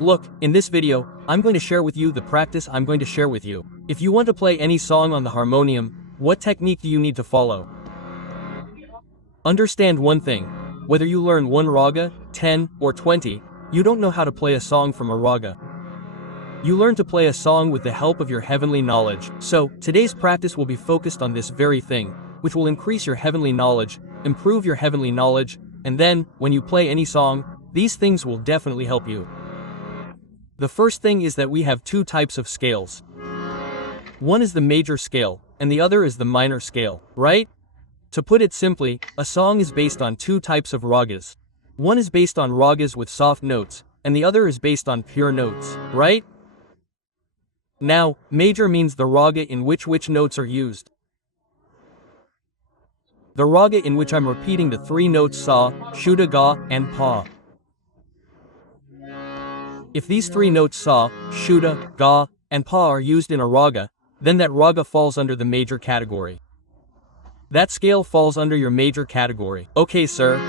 Look, in this video, I'm going to share with you the practice I'm going to share with you. If you want to play any song on the harmonium, what technique do you need to follow? Understand one thing. Whether you learn 1 raga, 10, or 20, you don't know how to play a song from a raga. You learn to play a song with the help of your heavenly knowledge. So, today's practice will be focused on this very thing, which will increase your heavenly knowledge, improve your heavenly knowledge, and then, when you play any song, these things will definitely help you. The first thing is that we have 2 types of scales. One is the major scale, and the other is the minor scale, right? To put it simply, a song is based on 2 types of ragas. One is based on ragas with soft notes, and the other is based on pure notes, right? Now, major means the raga in which notes are used. The raga in which I'm repeating the 3 notes sa, shuddha, ga, and pa. If these 3 notes sa, shuddha, ga, and pa are used in a raga, then that raga falls under the major category. That scale falls under your major category. Okay, sir.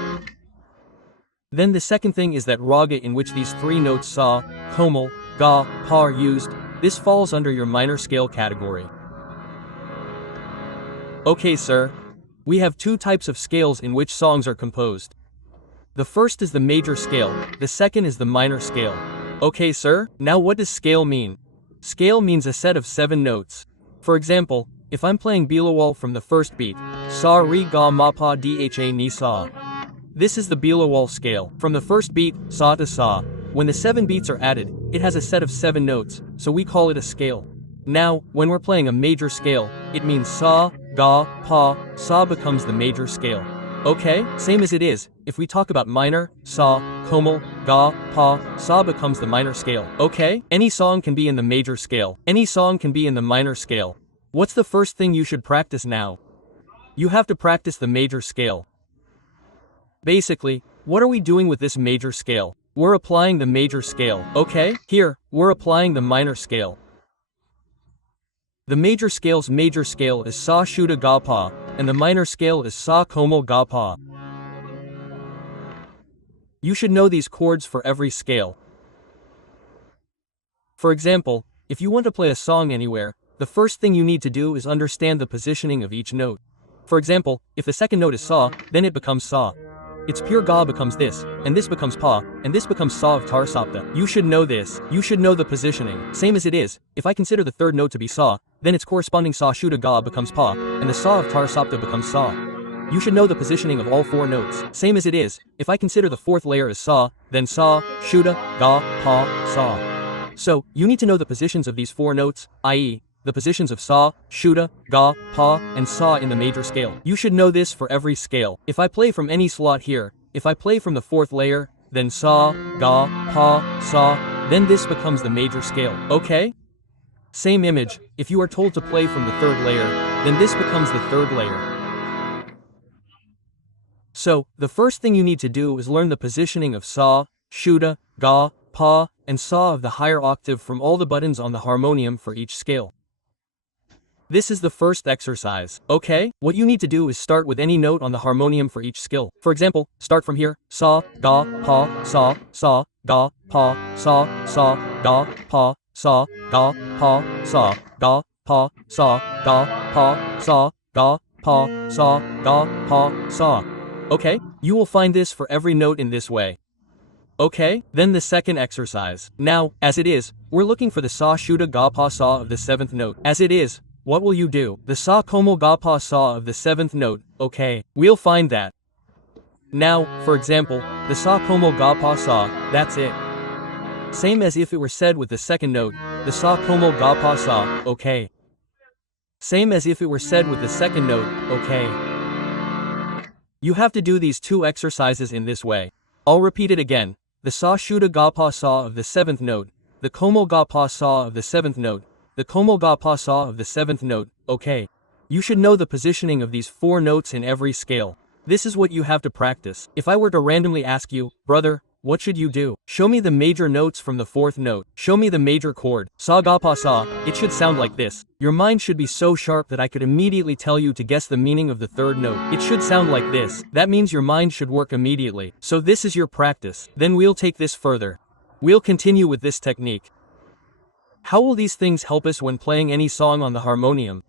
Then the second thing is that raga in which these 3 notes sa, komal, ga, pa are used, this falls under your minor scale category. Okay, sir. We have 2 types of scales in which songs are composed. The first is the major scale, the second is the minor scale. Okay, sir? Now what does scale mean? Scale means a set of 7 notes. For example, if I'm playing Bilawal from the first beat, sa, re, ga, ma, pa, dha, ni, sa. This is the Bilawal scale. From the first beat, sa to sa. When the 7 beats are added, it has a set of 7 notes, so we call it a scale. Now, when we're playing a major scale, it means sa, ga, pa, sa becomes the major scale. Okay, same as it is, if we talk about minor, sa, komal, ga, pa, sa becomes the minor scale. Okay, any song can be in the major scale. Any song can be in the minor scale. What's the first thing you should practice now? You have to practice the major scale. Basically, what are we doing with this major scale? We're applying the major scale, okay? Here, we're applying the minor scale. The major scale's major scale is sa, shuddha, ga, pa, and the minor scale is sa, komal, ga, pa. You should know these chords for every scale. For example, if you want to play a song anywhere, the first thing you need to do is understand the positioning of each note. For example, if the second note is sa, then it becomes sa. Its pure ga becomes this, and this becomes pa, and this becomes sa of tar sapta. You should know this. You should know the positioning. Same as it is, if I consider the third note to be sa, then its corresponding sa, shuddha, ga becomes pa, and the sa of tar sapta becomes sa. You should know the positioning of all 4 notes. Same as it is, if I consider the 4th layer as sa, then sa, shuddha, ga, pa, sa. So, you need to know the positions of these 4 notes, i.e., the positions of sa, shuddha, ga, pa, and sa in the major scale. You should know this for every scale. If I play from any slot here, if I play from the 4th layer, then sa, ga, pa, sa, then this becomes the major scale, okay? Same image, if you are told to play from the 3rd layer, then this becomes the 3rd layer. So, the first thing you need to do is learn the positioning of sa, shuddha, ga, pa, and sa of the higher octave from all the buttons on the harmonium for each scale. This is the first exercise, okay? What you need to do is start with any note on the harmonium for each skill. For example, start from here, sa, ga, pa, sa, ga, pa, sa, ga, pa, sa, ga, pa, sa, ga, pa, sa, ga, pa, sa, ga, pa, sa, ga, pa, sa. Okay? You will find this for every note in this way. Okay, then the second exercise. Now, as it is, we're looking for the sa, shuddha, ga, pa, sa of the 7th note. As it is, what will you do? The sa, komal, ga, pa, sa of the 7th note, okay, we'll find that. Now, for example, the sa, komal, ga, pa, sa, that's it. Same as if it were said with the 2nd note, the sa, komal, ga, pa, sa, okay. Same as if it were said with the 2nd note, okay. You have to do these 2 exercises in this way. I'll repeat it again. The sa, shuddha, ga, pa, sa of the 7th note, the komal, ga, pa, sa of the 7th note, the komal, ga, pa, sa of the 7th note, okay. You should know the positioning of these 4 notes in every scale. This is what you have to practice. If I were to randomly ask you, brother, what should you do? Show me the major notes from the 4th note. Show me the major chord. Sa, ga, pa, sa. It should sound like this. Your mind should be so sharp that I could immediately tell you to guess the meaning of the 3rd note. It should sound like this. That means your mind should work immediately. So this is your practice. Then we'll take this further. We'll continue with this technique. How will these things help us when playing any song on the harmonium?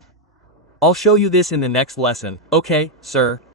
I'll show you this in the next lesson. Okay, sir.